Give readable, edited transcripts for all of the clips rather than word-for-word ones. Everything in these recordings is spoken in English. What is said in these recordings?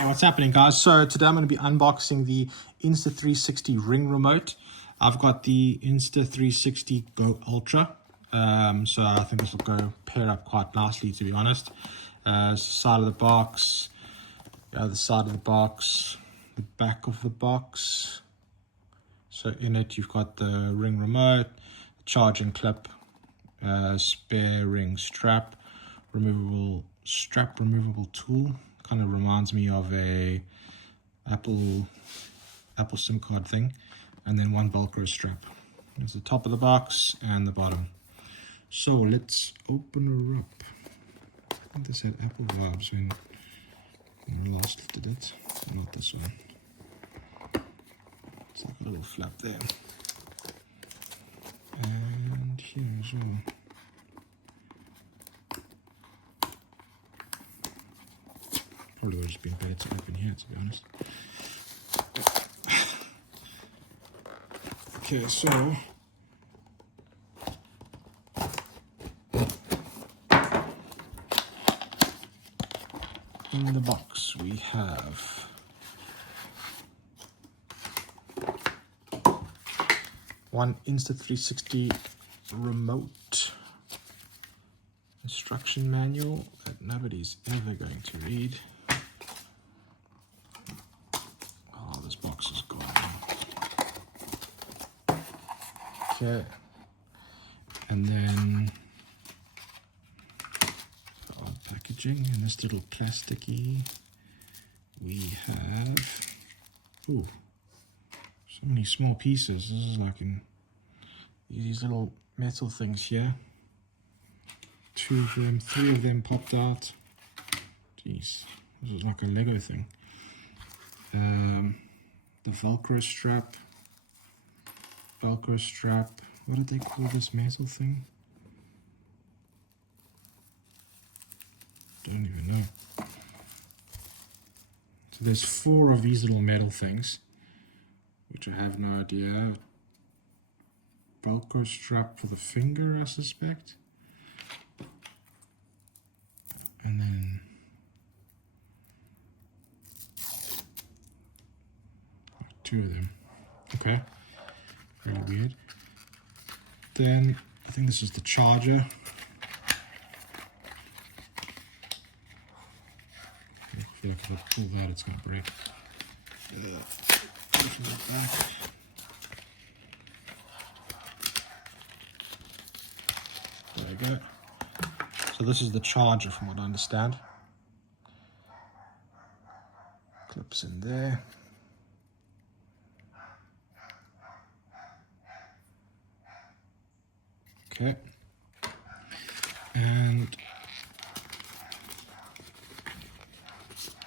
Hey, what's happening, guys? So today I'm going to be unboxing the Insta360 Ring Remote. I've got the Insta360 Go Ultra, so I think this will go pair up quite nicely, to be honest. Side of the box, the other side of the box, the back of the box. So in it you've got the Ring Remote, charging clip, spare ring strap, removable tool. Kind of reminds me of a Apple SIM card thing, and then one Velcro strap. There's the top of the box and the bottom. So let's open her up. I think this had Apple vibes when I last lifted it. Not this one. It's like a little flap there. And here as well. Probably would have just been better to open here, to be honest. Okay, so in the box we have one Insta360 remote instruction manual that nobody's ever going to read. Oh, this box is gone. Okay, and then our packaging in this little plasticky. We have so many small pieces. This is like in these little metal things here. 2 of them, 3 of them popped out. Jeez, this is like a Lego thing. The Velcro strap. What did they call this metal thing? Don't even know. So there's 4 of these little metal things, which I have no idea. Velcro strap for the finger, I suspect. And then two of them. Okay. Very weird. Then I think this is the charger. I feel like if I pull that, it's going to break. Open it back. There we go. So this is the charger, from what I understand. Clips in there. Okay. And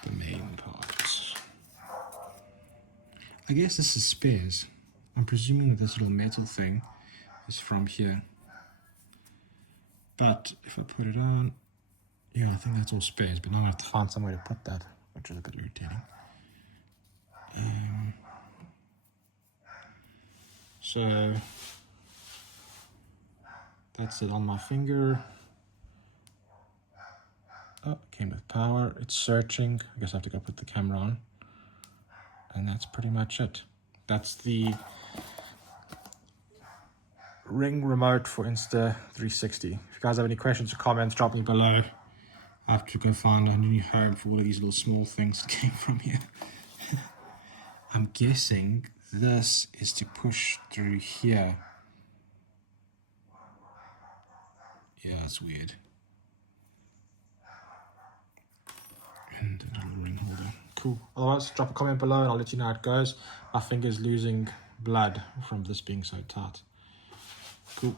the main parts. I guess this is spares. I'm presuming that this little metal thing is from here. But if I put it on, yeah, I think that's all spares, but now I have to find somewhere to put that, which is a bit irritating. So that's it on my finger. Oh, came with power. It's searching. I guess I have to go put the camera on. And that's pretty much it. That's the Ring Remote for Insta360. If you guys have any questions or comments, drop me below. I have to go find a new home for all of these little small things that came from here. I'm guessing this is to push through here. Yeah, it's weird. And a little ring holder. Cool. Otherwise, drop a comment below and I'll let you know how it goes. My finger's losing blood from this being so tight. Cool.